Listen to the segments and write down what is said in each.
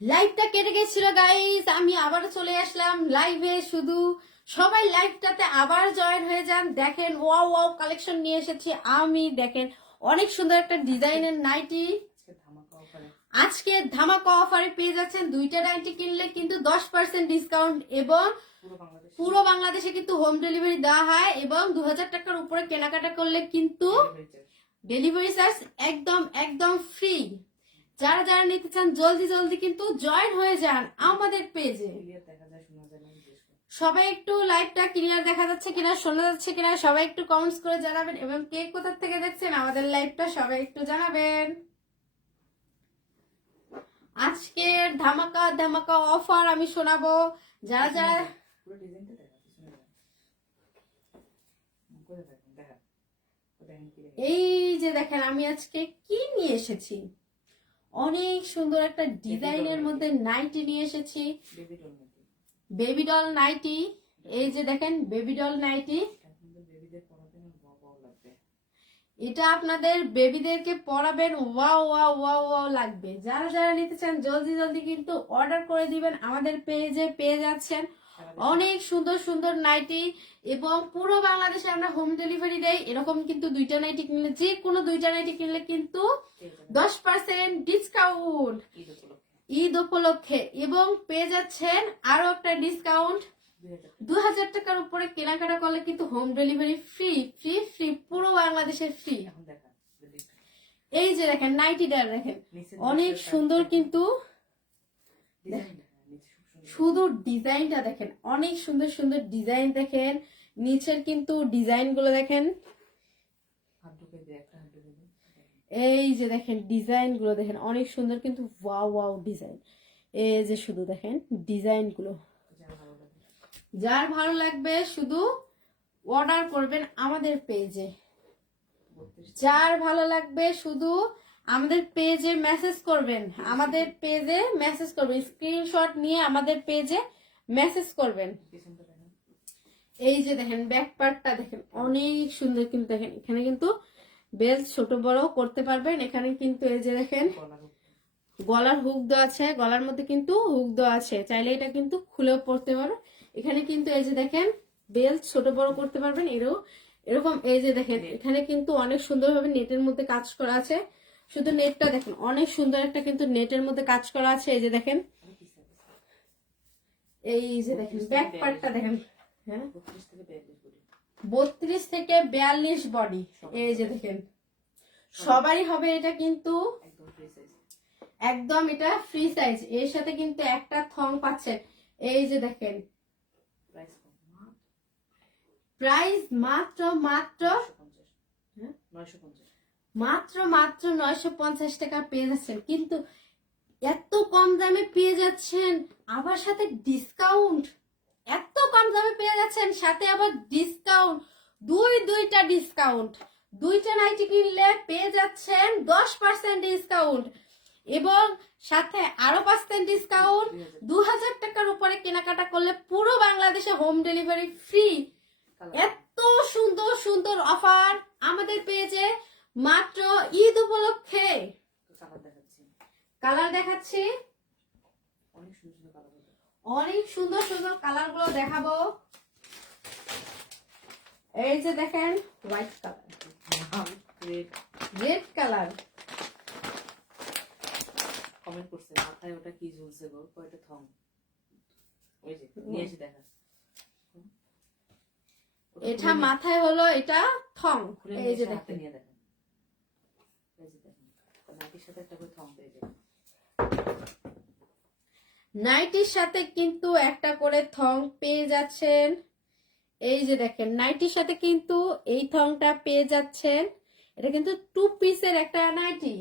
লাইভটা কেটে গেছিল গাইস আমি আবার চলে আসলাম লাইভে শুধু সবাই লাইভটাতে আবার জয়েন হয়ে যান। দেখেন ওয়াও ওয়াও কালেকশন নিয়ে এসেছি আমি। দেখেন, অনেক সুন্দর একটা ডিজাইনের নাইটি। আজকে ধামাকা অফারে পেয়ে যাচ্ছেন। দুইটা নাইটি কিনলে কিন্তু দশ পার্সেন্ট ডিসকাউন্ট এবং পুরো বাংলাদেশে কিন্তু হোম ডেলিভারি দেওয়া হয় এবং দু হাজার টাকার উপরে কেনাকাটা করলে কিন্তু ডেলিভারি চার্জ একদম একদম ফ্রি যারা যারা নিতে চান জলদি জলদি কিন্তু জয়েন হয়ে যান আমাদের পেজে সবাই একটু লাইভটা ক্লিয়ার দেখা যাচ্ছে কিনা শোনা যাচ্ছে কিনা সবাই একটু কমেন্টস করে জানাবেন। এবং কে কোথা থেকে দেখছেন আমাদের লাইভটা সবাই একটু জানাবেন। আজকের ধামাকা ধামাকা অফার আমি শোনাবো। যারা যারা এই যে দেখেন আমি আজকে কি নিয়ে এসেছি? অনেক সুন্দর একটা ডিজাইনের মধ্যে নাইটি নিয়ে এসেছি। Baby doll nightie. এই যে দেখেন বেবি ডল নাইটি। এটা আপনাদের বেবিদেরকে পরাবেন ওয়াও ওয়াও ওয়াও ওয়াও লাগবে। যারা যারা নিতে চান জলদি জলদি কিন্তু অর্ডার করে দিবেন। আমাদের পেজে পেয়ে যাচ্ছেন। অনেক সুন্দর সুন্দর নাইটি এবং পুরো বাংলাদেশে আমরা হোম ডেলিভারি দেই। এরকম কিন্তু দুইটা নাইটি কিনলে যে কোনো দুইটা নাইটি কিনলে কিন্তু দশ পার্সেন্ট ডিসকাউন্ট ঈদ উপলক্ষে। এবং পেয়ে যাচ্ছেন আরও একটা ডিসকাউন্ট দু হাজার টাকার উপরে কেনাকাটা করলে কিন্তু home delivery free free free পুরো বাংলাদেশের ফ্রি এই যে দেখেন নাইটিটা দেখেন। অনেক সুন্দর কিন্তু শুধু ডিজাইনটা দেখেন অনেক সুন্দর সুন্দর ডিজাইন দেখেন নিচের কিন্তু ডিজাইনগুলো দেখেন এই যে দেখেন ডিজাইনগুলো দেখেন অনেক সুন্দর কিন্তু ওয়াও ওয়াও ডিজাইন। এই যে শুধু দেখেন ডিজাইনগুলো যার ভালো লাগবে শুধু অর্ডার করবেন আমাদের পেজে যার ভালো লাগবে শুধু আমাদের পেজে মেসেজ করবেন। আমাদের পেজে মেসেজ করবেন। স্ক্রিনশট নিয়ে আমাদের পেজে মেসেজ করবেন। এই যে দেখেন ব্যাক পার্টটা দেখেন, অনেক সুন্দর কিন্তু দেখেন। এখানে কিন্তু বেল্ট ছোট বড় করতে পারবেন। এখানে কিন্তু এই যে দেখেন, গলার হুক দেওয়া আছে। গলার মধ্যে কিন্তু হুক দেওয়া আছে। চাইলে এটা কিন্তু খুলেও পড়তে পারো। এখানে কিন্তু এই যে দেখেন বেল্ট ছোট বড় করতে পারবেন। এরও, এরকম এই যে দেখেন, এখানে কিন্তু অনেক সুন্দরভাবে নেটের মধ্যে কাজ করা আছে। শুধু নেটটা দেখেন, অনেক সুন্দর একটা কিন্তু নেটের মধ্যে কাজ করা আছে, এই যে দেখেন। এই যে দেখেন ব্যাক পার্টটা দেখেন। হ্যাঁ? বত্রিশ থেকে বিয়াল্লিশ বডি এই যে দেখেন। সবারই হবে এটা কিন্তু একদম এটা ফ্রি সাইজ এর সাথে কিন্তু একটা থং পাচ্ছেন। এই যে দেখেন। প্রাইস মাত্র মাত্র মাত্র মাত্র নয়শো পঞ্চাশ টাকা পেয়ে যাচ্ছেন। কিন্তু এত কম দামে পেয়ে যাচ্ছেন আবার সাথে ডিসকাউন্ট এত কম দামে পেয়ে যাচ্ছেন সাথে আবার ডিসকাউন্ট দুই দুইটা ডিসকাউন্ট দুইটা নাইটি কিনলে পেয়ে যাচ্ছেন দশ পার্সেন্ট ডিসকাউন্ট এবং সাথে আরও পার্সেন্ট ডিসকাউন্ট দু হাজার টাকার উপরে কেনাকাটা করলে পুরো বাংলাদেশে হোম ডেলিভারি ফ্রি এত সুন্দর সুন্দর অফার আমাদের পেয়েছে মাত্র ঈদ উপলক্ষে কালার দেখাচ্ছি। অনেক সুন্দর সুন্দর কালারগুলো দেখাবো। এই যে দেখেন white colour red colour comment করছে মাথায় ওটা কি ঝুলছে গো? কয়টা থং ওই যে নিয়ে এসে দেখা। এটা মাথায় হলো এটা থং এই যে দেখেন। নিয়ে দেখেন নাইটির সাথে একটা করে থং পেয়ে যাবেন নাইটির সাথে কিন্তু একটা করে থং পেয়ে যাচ্ছেন। এই যে দেখেন নাইটির সাথে কিন্তু এই থংটা পেয়ে যাচ্ছেন। এটা কিন্তু টু পিসের একটা নাইটি।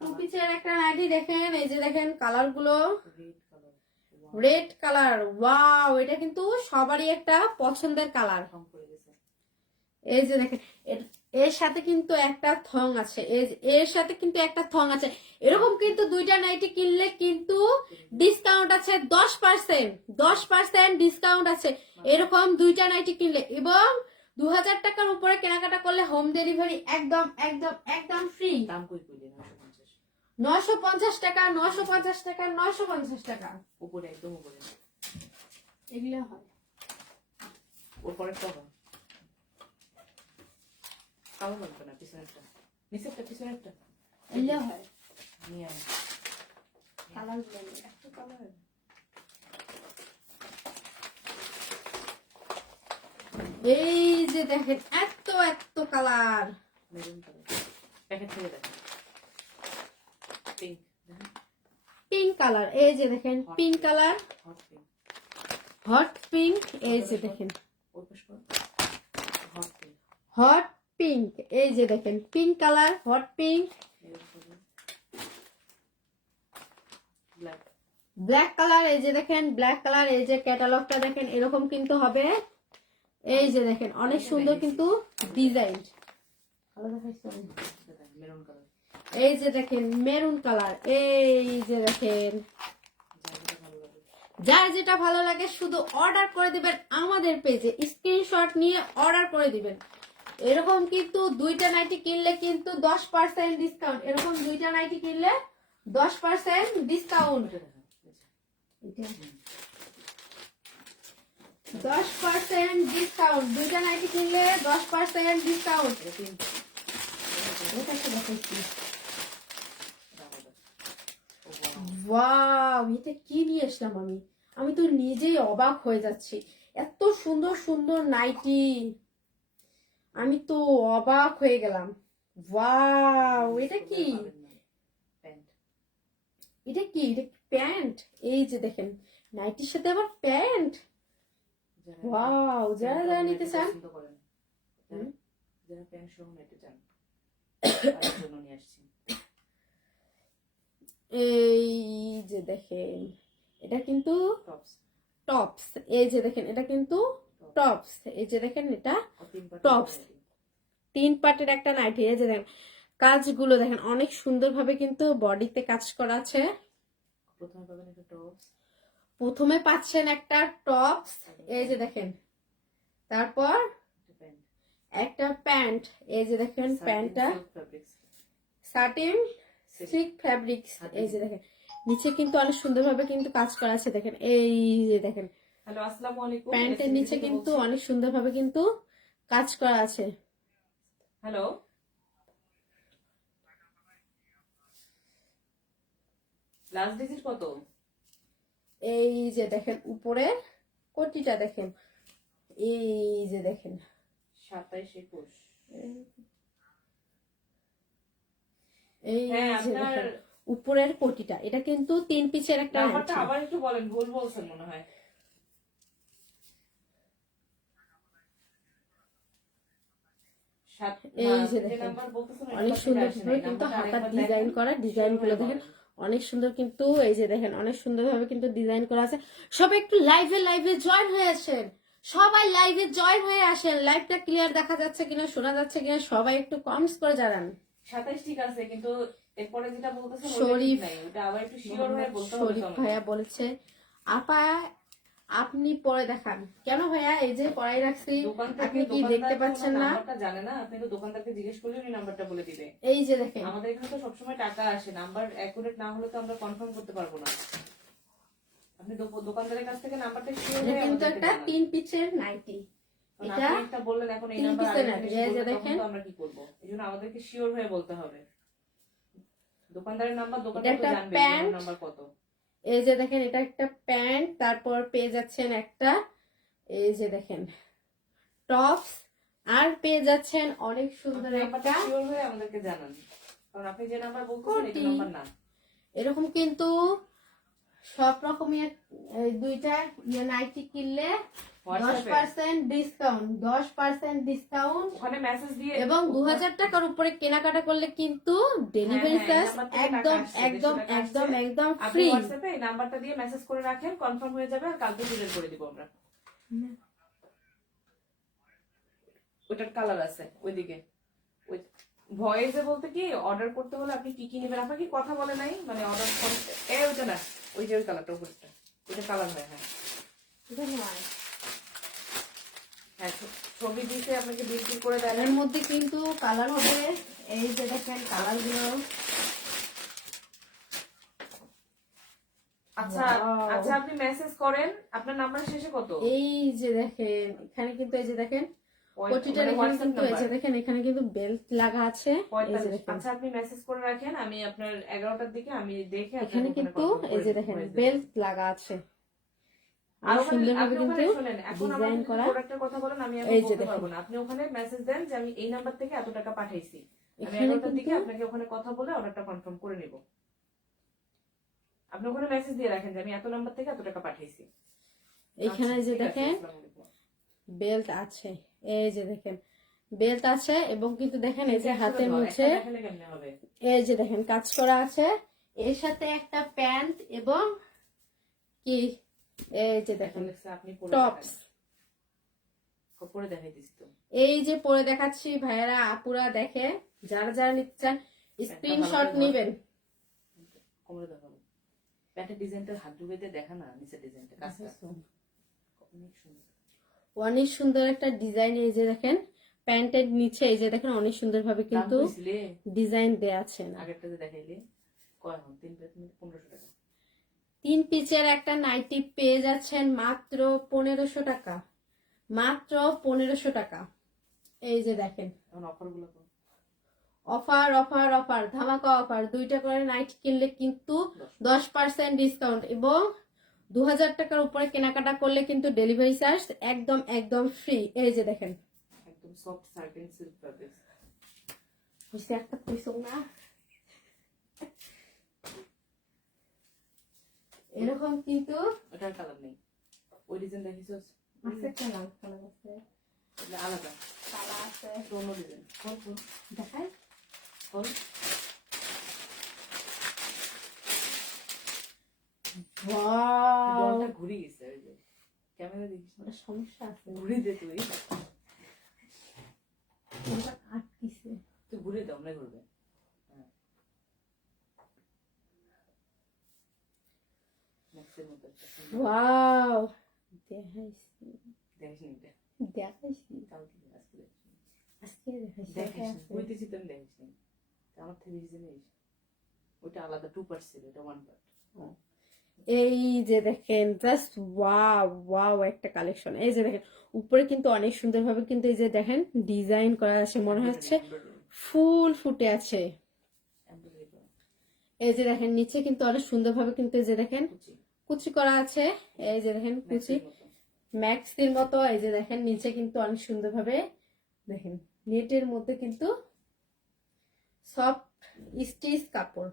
টু পিসের একটা নাইটি দেখেন এই যে দেখেন কালারগুলো রেড কালার ওয়াও এটা কিন্তু সবারই একটা পছন্দের কালার এই যে দেখেন এর- সাথে কিন্তু একটা থং আছে। এর সাথে কিন্তু একটা থং আছে। এরকম কিন্তু দুইটা নাইটি কিনলে কিন্তু ডিসকাউন্ট আছে দশ পার্সেন্ট দশ পার্সেন্ট ডিসকাউন্ট আছে। এরকম দুইটা নাইটি কিনলে। এবং দু হাজার টাকার উপরে কেনাকাটা করলে হোম ডেলিভারি একদম একদম একদম ফ্রি দাম কই নয়শো পঞ্চাশ। টাকা নয়শো পঞ্চাশ টাকা নয়শো পঞ্চাশ টাকা। উপরে একদম উপরে। এগুলো হয়। ওর পরেরটা লাগবে না পিছনেরটা নিচেরটা পিছনেরটা হয় নিয়ে আয়। কালারগুলো নিয়ে। কালার। এই যে দেখেন এত এত কালার। মেরুন প্যাকেট থেকে দেখেন। Pink pink colour. এই যে দেখেন পিঙ্ক কালার। হট পিঙ্ক এই যে দেখেন। হট পিঙ্ক এই যে দেখেন pink colour hot pink black colour এই যে দেখেন ব্ল্যাক কালার এই যে ক্যাটালগটা দেখেন, এরকম কিন্তু হবে। এই যে দেখেন, অনেক সুন্দর কিন্তু ডিজাইন এই যে দেখেন মেরুন কালার এই যে দেখেন। যার যেটা ভালো লাগে, শুধু অর্ডার করে দিবেন আমাদের পেজে স্ক্রিনশট নিয়ে অর্ডার করে দিবেন। এরকম কিন্তু দুইটা নাইটি কিনলে কিন্তু দশ পার্সেন্ট ডিসকাউন্ট এরকম দুইটা নাইটি কিনলে দশ পার্সেন্ট ডিসকাউন্ট। দশ পার্সেন্ট ডিসকাউন্ট দুইটা নাইটি কিনলে দশ পার্সেন্ট ডিসকাউন্ট এটা কি নিয়ে আসলাম আমি? আমি তো নিজেই অবাক হয়ে যাচ্ছি। এত সুন্দর সুন্দর নাইটি। আমি তো অবাক হয়ে গেলাম। ওয়াও এটা কি? প্যান্ট এটা কি? এটা প্যান্ট? এই যে দেখেন নাইটির সাথে আবার প্যান্ট? ওয়াও যারা যারা নিতে চান। পছন্দ করেন হুম। যারা প্যান্ট সহ নিতে চান জন্য নিয়ে আসছি। এই যে দেখেন এটা কিন্তু টপস টপস এই যে দেখেন এটা কিন্তু টপস এই যে দেখেন এটা Tops। তিন পার্টের একটা নাইটি এই যে দেখেন কাজগুলো দেখেন অনেক সুন্দরভাবে কিন্তু বডিতে কাজ করা আছে। প্রথমে টপস পাচ্ছেন একটা টপস এই যে দেখেন। তারপর একটা প্যান্ট এই যে দেখেন প্যান্টটা সাটিন সিল্ক ফ্যাব্রিক্স এই যে দেখেন। নিচে কিন্তু অনেক সুন্দরভাবে কিন্তু কাজ করা আছে দেখেন এই যে দেখেন। হ্যালো আসসালামু আলাইকুম। প্যান্টের নিচে কিন্তু অনেক সুন্দরভাবে কিন্তু কাজ করা আছে। হ্যালো লাস্ট ডিজিট কত? এই যে দেখেন উপরে কোটিটা দেখেন। এই যে দেখেন। সাতাইশ একুশ। এই হ্যাঁ উপরের কোটিটা। এটা কিন্তু তিন পিসের একটা আবার একটু বলেন ভুল বলছেন মনে হয়। এই যে দেখেন, অনেক সুন্দর কিন্তু হাতার ডিজাইন করা ডিজাইনগুলো দেখেন অনেক সুন্দর কিন্তু এই যে দেখেন অনেক সুন্দর ভাবে কিন্তু ডিজাইন করা আছে। সবাই একটু লাইভে লাইভে জয়েন হয়ে আসেন। সবাই লাইভে জয়েন হয়ে আসেন। লাইভটা ক্লিয়ার দেখা যাচ্ছে কিনা শোনা যাচ্ছে কিনা সবাই একটু কমেন্টস করে জানান। সাতাইশ ঠিক আছে কিন্তু এরপরে যেটা বলতেছেন ওইটা শরীফ। ঠিক নাই ওটা আবার একটু শিওর বলতে হবে শরীফ ভাইয়া বলেছে আপা আপনি পরে দেখান। কেন ভাইয়া? এই যে পড়াই রাখছি আপনি কি দেখতে পাচ্ছেন না? জানে না আপনি তো দোকানদারকে জিজ্ঞেস করলে উনি নাম্বারটা বলে দিবে। এই যে দেখেন। আমাদের এখানে তো সবসময় টাকা আসে নাম্বার অ্যাকুরেট না হলে তো আমরা কনফার্ম করতে পারব না। আপনি দোকানদারের কাছ থেকে নাম্বারটা এটা কিন্তু একটা তিন পিচের নাইটি এটা একটা বললেন এখন এই নাম্বার এই যে দেখেন। আমরা কি করব? এই জন্য আমাদেরকে শিওর হয়ে বলতে হবে। দোকানদারের নাম্বার দোকানদার তো জানবে নাম্বার কত। এই যে দেখেন এটা একটা প্যান্ট তারপর পেয়ে যাচ্ছেন একটা এই যে দেখেন টপস আর পেয়ে যাচ্ছেন অনেক সুন্দর একটা আমাদেরকে জানান। কারণ আপনি যে নাম্বার বলতেছেন এটা নাম্বার না। এরকম কিন্তু সব রকমের দুইটা ইয়ে নাইটি কিনলে এবং দু হাজার টাকার উপরে কেনাকাটা করলে কিন্তু ডেলিভারি হ্যাঁ, চার্জ নাম্বার থেকে টাকা একদম একদম একদম একদম ফ্রি নাম্বারটা দিয়ে মেসেজ করে রাখেন কনফার্ম হয়ে যাবে আর কালকে ডিলিট করে দিব আমরা। ওইটার কালার আছে ওইদিকে। ওই ভয়েসে বলতে কি অর্ডার করতে হলে আপনি কি কি নেবেন? আপনার কি কথা বলে নাই? মানে অর্ডার এ ওইটা না ওই যে ওই কালারটা উপরটা। ওইটা কালার হয় হ্যাঁ। হ্যাঁ ছবি দিতে আপনাকে বিক্রি করে দেন এর মধ্যে কিন্তু কালার হবে এই যে দেখেন কালারগুলো। আচ্ছা আচ্ছা আপনি মেসেজ করেন আপনার নাম্বার শেষে কত? এই যে দেখেন এখানে কিন্তু এই যে দেখেন প্রতিটার মানে এখানে কিন্তু এই যে দেখেন এখানে কিন্তু বেল্ট লাগা আছে। আচ্ছা আপনি মেসেজ করে রাখেন আমি আপনার এগারোটার দিকে আমি দেখে এখানে কিন্তু এই যে দেখেন বেল্ট লাগা আছে। আর আর সুন্দরভাবে কিন্তু শোনেন, এখন আমার ডিজাইন করা। কথা বলেন আমি এই যে পারব না। আপনি ওখানে মেসেজ দেন যে আমি এই নাম্বার থেকে এত টাকা পাঠাইছি। আমি এখানে এগারোটার দিকে আপনাকে ওখানে কথা বলে অর্ডারটা কনফার্ম করে নিব। আপনি ওখানে মেসেজ দিয়ে রাখেন যে আমি এত নাম্বার থেকে এত টাকা পাঠাইছি। এখানে আচ্ছা, যে দেখেন বেল্ট আছে। এই যে দেখেন বেল্ট আছে এবং কিন্তু দেখেন এই যে হাতের কেমনে হবে। এই যে দেখেন কাজ করা আছে। এর সাথে একটা প্যান্ট এবং কি? এই যে দেখেন টপস। পরে দেখাইতেছি তো। এই যে পরে দেখাচ্ছি ভাইয়েরা আপুরা দেখে যারা যারা নিতে চান স্ক্রিনশট নেবেন। কোমরে দেখাবো। প্যান্টের ডিজাইনটা হাত দিয়ে দেখা না নিচের ডিজাইনটা কাজটা। অনেক সুন্দর। অনেক সুন্দর একটা ডিজাইন এই যে দেখেন প্যান্টের নিচে এই যে দেখেন অনেক সুন্দর ভাবে কিন্তু ডিজাইন দেয়া আছে না। আগেরটা যে দেখাইলে কয় তিন প্লেট পনেরোশো টাকা। তিন পিচের একটা নাইটি পেয়ে যাচ্ছেন মাত্র পনেরোশো টাকা। মাত্র পনেরোশো টাকা। এই যে দেখেন। অফার অফার অফার ধামাকা অফার দুইটা করে নাইট কিনলে কিন্তু দশ পার্সেন্ট ডিসকাউন্ট এবং দু হাজার টাকার উপরে কেনাকাটা করলে কিন্তু ডেলিভারি চার্জ একদম একদম ফ্রি এই যে দেখেন। একদম সফট সার্টিন সিল্ক ফ্যাব্রিক একটা না। এরকম কিন্তু ওটার কালার নেই। ওই ডিজাইন দেখিস আছে একটা লাল কালার আছে। আলাদা। কালা আছে। অন্য ডিজাইন কোন কোন দেখাই। ওয়াও! ঘুরে গেছে ক্যামেরা দেখিস সমস্যা আছে। ঘুরে দে তুই। ওটা আটকিছে তুই ঘুরে দে অমনে ঘুরবে হ্যাঁ নেক্সটের মতো ওয়াও দেখাইছি দেখিস দেখাইছি কালকে আজকে আজকে দেখাইছি দেখিস ওটা নি আছে। বইতেছি তো আমি আমার থেকে জিনিস ওইটা আলাদা টু পার্ট ছিল এটা ওয়ান পার্ট এই যে দেখেন জাস্ট ওয়াও ওয়াও একটা কালেকশন এই যে দেখেন উপরে কিন্তু অনেক সুন্দর ভাবে কিন্তু এই যে দেখেন ডিজাইন করা আছে মনে হচ্ছে ফুল ফুটে আছে। এই যে দেখেন নিচে কিন্তু অনেক সুন্দর ভাবে কিন্তু এই যে দেখেন কুচি করা আছে। এই যে দেখেন কুচি। ম্যাক্সির মতো এই যে দেখেন নিচে কিন্তু অনেক সুন্দর ভাবে দেখেন নেটের মধ্যে কিন্তু সফট স্টিচ কাপড়।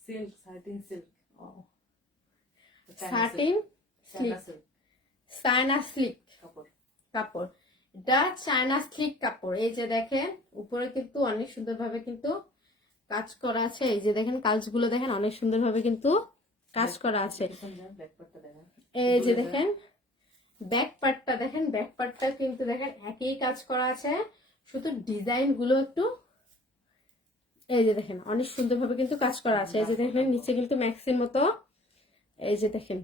Silk satin silk satin slick silk Saina slick কাপড় কাপড়। এটা চায়না স্লিক কাপড়। এই যে দেখেন উপরে কিন্তু অনেক সুন্দরভাবে কিন্তু কাজ করা আছে। এই যে দেখেন কাজগুলো দেখেন অনেক সুন্দরভাবে কিন্তু কাজ করা আছে। এই যে দেখেন ব্যাক পার্টটা দেখেন ব্যাক পার্টটা কিন্তু দেখেন একই কাজ করা আছে। শুধু ডিজাইনগুলো একটু এই যে দেখেন অনেক সুন্দরভাবে কিন্তু কাজ করা আছে। এই যে দেখেন নিচে কিন্তু ম্যাক্সির মতো এই যে দেখেন।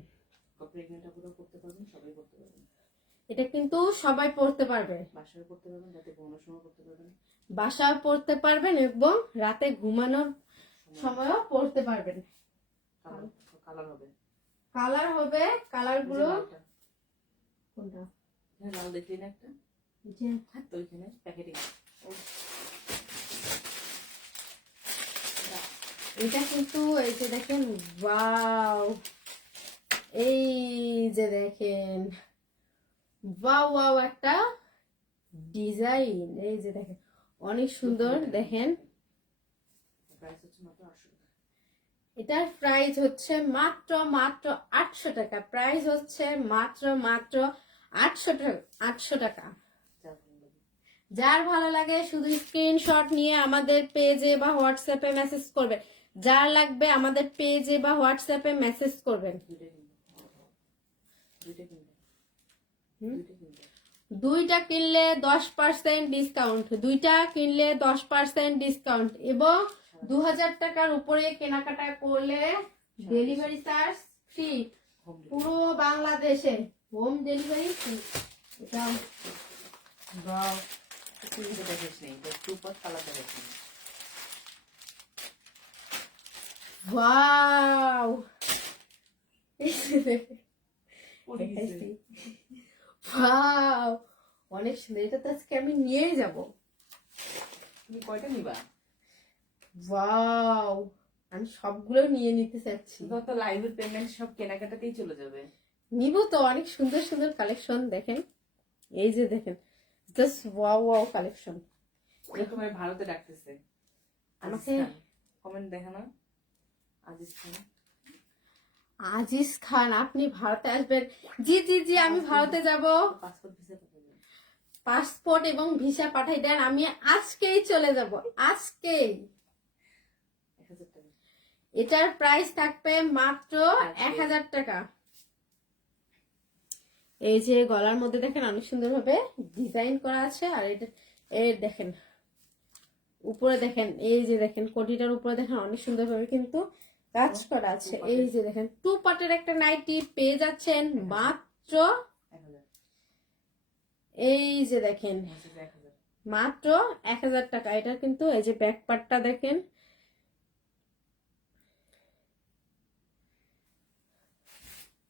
এটা কিন্তু সবাই পড়তে পারবে। বাসায় করতে পারবেন ঘুমানোর সময় পারবেন। বাসায় পড়তে পারবেন এবং রাতে ঘুমানোর সময়ও পড়তে পারবেন। কালার হবে। কালার হবে কালারগুলো কোনটা? লাল দেখলি না একটা? হ্যাঁ তো ওইখানে প্যাকেটিং এটা কিন্তু এই যে দেখেন ওয়াও এই যে দেখেন ওয়াও ওয়াও একটা ডিজাইন এই যে দেখেন অনেক সুন্দর দেখেন প্রাইস হচ্ছে মাত্র আটশো টাকা এটার প্রাইস হচ্ছে মাত্র মাত্র আটশো টাকা। প্রাইস হচ্ছে মাত্র মাত্র আটশো টাকা আটশো টাকা। যার ভালো লাগে শুধু স্ক্রিনশট নিয়ে আমাদের পেজে বা হোয়াটসঅ্যাপে মেসেজ করবে। যার লাগবে আমাদের পেজে বা হোয়াটসঅ্যাপে মেসেজ করবেন। দুইটা কিনলে দশ পার্সেন্ট ডিসকাউন্ট দুইটা কিনলে দশ পার্সেন্ট ডিসকাউন্ট এবং দু হাজার টাকার উপরে কেনাকাটা করলে ডেলিভারি চার্জ ফ্রি পুরো বাংলাদেশে হোম ডেলিভারি ফ্রি এটা বাও অনেক সুন্দর এটা তো আজকে আমি নিয়েই যাব। তুমি কয়টা নিবা? ওয়াও আমি সবগুলো নিয়ে নিতে চাচ্ছি। গত লাইভের পেমেন্ট সব কেনাকাটাতেই চলে যাবে। নিব তো অনেক সুন্দর সুন্দর কালেকশন দেখেন। এই যে দেখেন জাস্ট ওয়াও ওয়াও কালেকশন তোমার ভারতে ডাকতেছে। আমাকে- কমেন্ট দেখা না আজিজ খান। আজিজ খান আপনি ভারতে আসবেন। জি জি জি আমি ভারতে যাব। পাসপোর্ট ভিসা পাসপোর্ট এবং ভিসা পাঠাই দেন আমি আজকেই চলে যাব আজকেই। এটার প্রাইস থাকবে মাত্র এক হাজার টাকা। এই যে গলার মধ্যে দেখেন অনেক সুন্দর ভাবে ডিজাইন করা আছে আর এটা এই দেখেন উপরে দেখেন এই যে দেখেন কোটিটার উপরে দেখেন অনেক সুন্দর ভাবে কিন্তু কাজ করা আছে। এই যে দেখেন টু পার্টের একটা নাইটি পেয়ে যাচ্ছেন মাত্র এই যে দেখেন মাত্র এক হাজার টাকা। এটা কিন্তু এই যে ব্যাক পার্টটা দেখেন হুম, হুম, টাকা দিও। আপনার একটা দিবার চাই মেসেজ দাও, কমে যাবে না। ওই যে ওইটার যে একটা। আমি থাকব না। এটা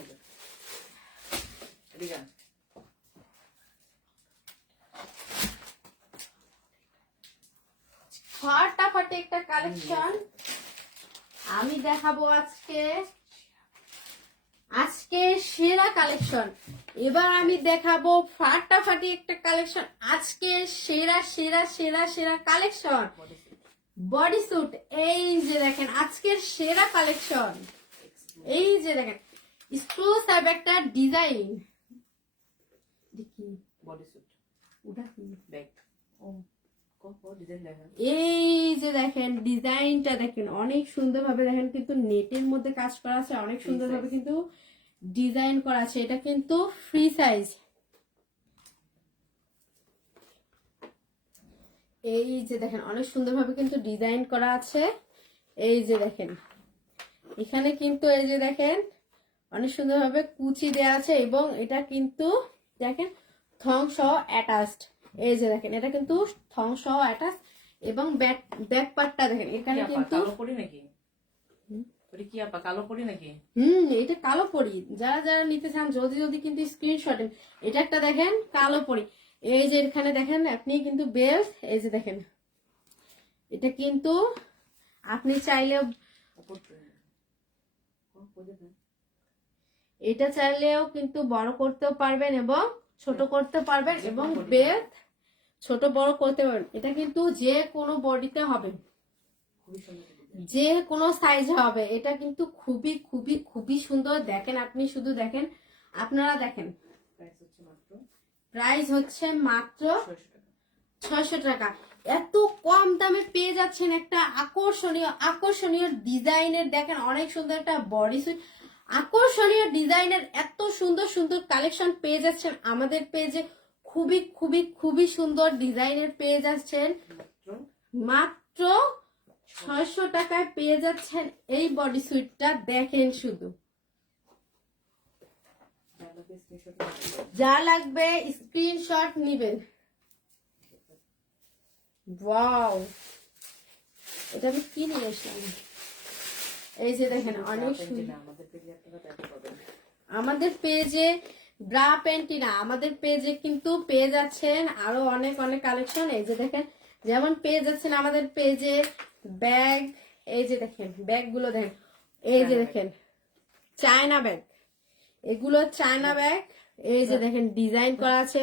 যাও। এদিকে আন। ফাটাফাটি একটা কালেকশন আমি দেখাবো আজকে আজকে সেরা কালেকশন। এবার আমি দেখাবো ফাটাফাটি একটা কালেকশন। আজকে সেরা সেরা সেরা সেরা কালেকশন। বডি স্যুট এই যে দেখেন আজকের সেরা কালেকশন। এই যে দেখেন এক্সক্লুসিভ একটা ডিজাইন। দেখি। Body suit. ওটা Back. ও। এই যে দেখেন ডিজাইনটা দেখেন অনেক সুন্দরভাবে দেখেন কিন্তু নেটের মধ্যে কাজ করা আছে অনেক সুন্দরভাবে কিন্তু ডিজাইন করা আছে। এটা কিন্তু ফ্রি সাইজ এই যে দেখেন অনেক সুন্দরভাবে কিন্তু ডিজাইন করা আছে। এই যে দেখেন এখানে কিন্তু এই যে দেখেন অনেক সুন্দরভাবে কুচি দেওয়া আছে এবং এটা কিন্তু দেখেন থং সহ অ্যাটাচড এই যে দেখেন এটা কিন্তু থং সহ অ্যাটাচ এবং ব্যাক ব্যাক পার্টটা দেখেন এখানে কিন্তু কালো পরি নাকি? ওটা কি আপা, কালো পরি নাকি? হুম এটা কালো পরি। যারা যারা নিতে চান যদি যদি কিন্তু স্ক্রিনশট এটা একটা দেখেন কালো পরি। এই যে এখানে দেখেন আপনি কিন্তু বেল্ট এই যে দেখেন। এটা কিন্তু আপনি চাইলে চাইলেও কিন্তু বড় করতেও পারবেন এবং ছোট করতে পারবেন এবং বেল্ট ছোট, বড় করতে পারবেন এটা কিন্তু যে কোনো বডিতে হবে। যে কোনো সাইজ হবে। এটা কিন্তু খুবই খুবই খুবই সুন্দর। দেখেন আপনি শুধু দেখেন। আপনারা দেখেন। প্রাইস হচ্ছে মাত্র 600 ছয়শো টাকা। এত কম দামে পেয়ে যাচ্ছেন একটা আকর্ষণীয় আকর্ষণীয় ডিজাইনের। দেখেন অনেক সুন্দর একটা বডি সুইট আকর্ষণীয় ডিজাইনের এত সুন্দর সুন্দর কালেকশন পেয়ে যাচ্ছেন আমাদের পেজে খুবই খুবই খুবই সুন্দর ডিজাইনের পেয়ে যাচ্ছেন। মাত্র ছয়শো টাকায় পেয়ে যাচ্ছেন এই বডি সুইটটা দেখেন শুধু। যা লাগবে স্ক্রিনশট নিবেন। ওয়াও এটা আমি কি নিয়ে আসলাম এই যে দেখেন অনেক সুন্দর আমাদের পেজে পেজে ব্রা প্যান্টি না আমাদের পেজে কিন্তু পেয়ে যাচ্ছেন আরও অনেক অনেক কালেকশন এই যে দেখেন যেমন পেয়ে যাচ্ছেন আমাদের পেজে ব্যাগ এই যে দেখেন ব্যাগগুলো দেখেন এই যে দেখেন চায়না ব্যাগ এগুলো চায়না ব্যাগ এই যে দেখেন ডিজাইন করা আছে।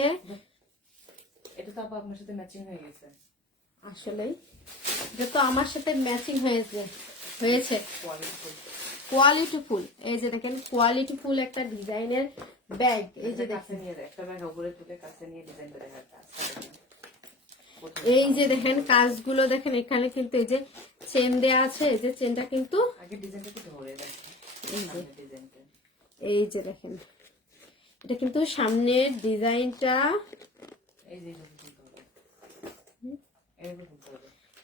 এটা তো আপনার সাথে ম্যাচিং হয়ে গেছে। আসলেই এটা তো আমার সাথে ম্যাচিং হয়েছে হয়েছে। কোয়ালিটি কোয়ালিটি ফুল এই যে দেখেন কোয়ালিটি ফুল একটা ডিজাইনের ব্যাগ এই যে দেখেন। একটা ব্যাগ উপরে তুলে কাছে নিয়ে ডিজাইন করে দেখার কাজ করে না। এই যে দেখেন কাজগুলো দেখেন এখানে কিন্তু এই যে চেন দেয়া আছে এই যে চেনটা কিন্তু আগে ডিজাইনটা ধরে এই যে। এই যে দেখেন এটা কিন্তু সামনের ডিজাইনটা।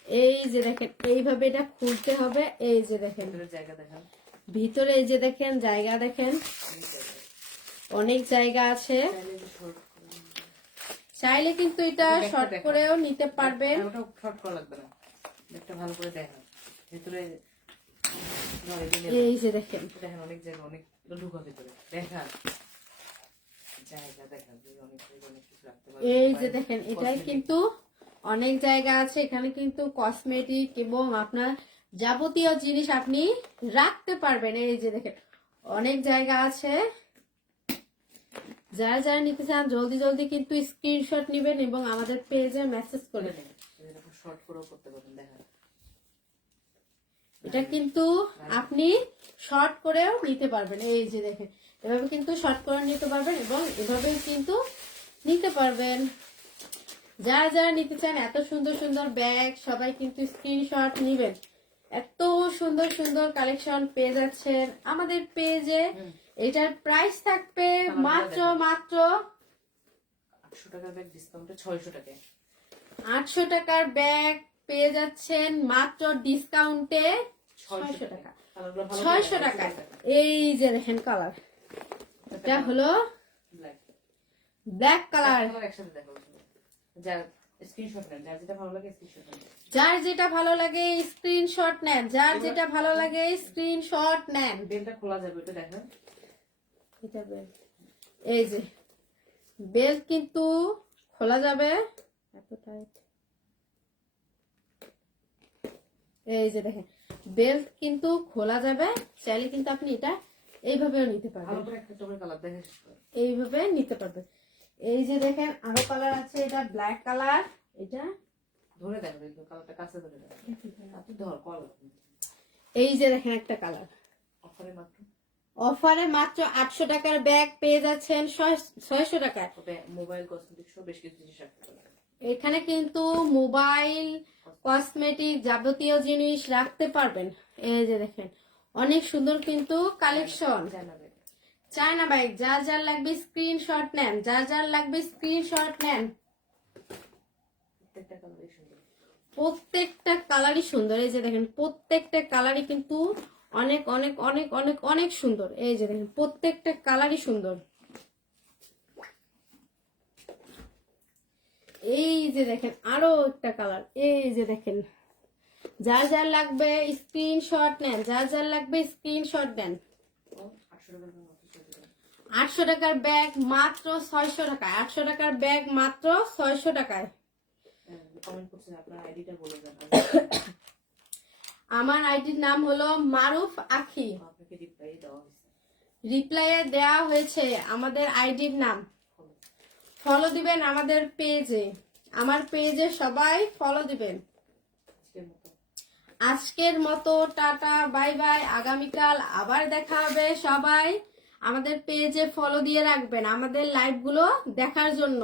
এই যে দেখেন এইভাবে এটা খুলতে হবে এই যে দেখেন। ভিতরে এই যে দেখেন জায়গা দেখেন। অনেক জায়গা আছে। চাইলে কিন্তু এটা শর্ট করেও নিতে পারবেন ওটা শর্ট করা লাগবে না। একটা ভালো করে দেখা। ভিতরে এই যে দেখেন। দেখেন অনেক জায়গা অনেক ঢুকা ভিতরে। দেখা। জায়গা দেখা যে অনেক জায়গা অনেক কিছু রাখতে পারবে। এই যে দেখেন এটাই কিন্তু অনেক জায়গা আছে। এখানে কিন্তু কসমেটিক এবং আপনার যাবতীয় জিনিস আপনি রাখতে পারবেন। এই যে দেখেন অনেক জায়গা আছে। যারা যারা নিতে চান, জলদি জলদি কিন্তু স্ক্রিনশট নেবেন এবং আমাদের পেজে মেসেজ করে দেবেন। এটা কিন্তু আপনি শর্ট করেও নিতে পারবেন। এই যে দেখেন, এভাবে কিন্তু শর্ট করে নিতে পারবেন এবং এভাবে কিন্তু নিতে পারবেন। যারা যারা নিতে চান, এত সুন্দর সুন্দর ব্যাগ সবাই কিন্তু স্ক্রিনশট নেবেন। এত সুন্দর সুন্দর কালেকশন পেয়ে যাচ্ছেন আমাদের পেজে। এটার প্রাইস থাকবে মাত্র মাত্র আটশো টাকার ব্যাগ ডিসকাউন্টে ছয়শো টাকায়। আটশো টাকার ব্যাগ পেয়ে যাচ্ছেন মাত্র ডিসকাউন্টে ছয়শো টাকা। টাকা ছয়শো টাকায়। এই যে দেখেন কালার এটা হলো ব্ল্যাক কালার যার যেটা ভালো লাগে স্ক্রিনশট নেন। যার যেটা ভালো লাগে স্ক্রিনশট নেন। বেলটা খোলা যাবে ওটা দেখেন। এটা বেল্ট এই যে বেল্ট কিন্তু খোলা যাবে। এত টাইট এই যে দেখেন বেল্ট কিন্তু খোলা যাবে। চাইলে কিন্তু আপনি এটা এইভাবেও নিতে পারবেন। এইভাবে নিতে পারবেন। এই যে দেখেন আরও কালার আছে। এটা ব্ল্যাক কালার এটা ধরে দেখো দেখো কালারটা কাছে ধরে দেখো আপনি ধর কল এই যে দেখেন একটা কালার অফারে মাত্র অফারে মাত্র আটশো টাকার ব্যাগ পেয়ে যাচ্ছেন ছয়শো তবে মোবাইল কসমেটিক সহ বেশ কিছু জিনিস এখানে কিন্তু মোবাইল কসমেটিক যাবতীয় জিনিস রাখতে পারবেন। এই যে দেখেন অনেক সুন্দর কিন্তু কালেকশন। চায়না বাইক যার যার লাগবে স্ক্রিনশট নেন যার যার লাগবে স্ক্রিনশট নেন। প্রত্যেকটা কালারই সুন্দর। এই যে দেখেন প্রত্যেকটা কালারই কিন্তু অনেক অনেক অনেক অনেক অনেক সুন্দর। এই যে দেখেন প্রত্যেকটা কালারই সুন্দর। এই যে দেখেন আরও একটা কালার। এই যে দেখেন যার যার লাগবে স্ক্রিনশট নেন যার যার লাগবে স্ক্রিনশট দেন। আটশো টাকার ব্যাগ মাত্র ছয়শো টাকায় আটশো টাকার ব্যাগ মাত্র ছয়শো টাকায়। কমেন্ট করছেন আপনার আইডিটা বলে দেন। আমার আইডির নাম হলো মারুফ আখি। রিপ্লাইয়ে দেওয়া হয়েছে। আমাদের আইডির নাম। ফলো দিবেন আমাদের পেজে আমার পেজে সবাই ফলো দিবেন। আজকের মতো। আজকের মতো টাটা বাই বাই আগামীকাল আবার দেখা হবে সবাই। আমাদের পেজে ফলো দিয়ে রাখবেন আমাদের লাইভগুলো দেখার জন্য।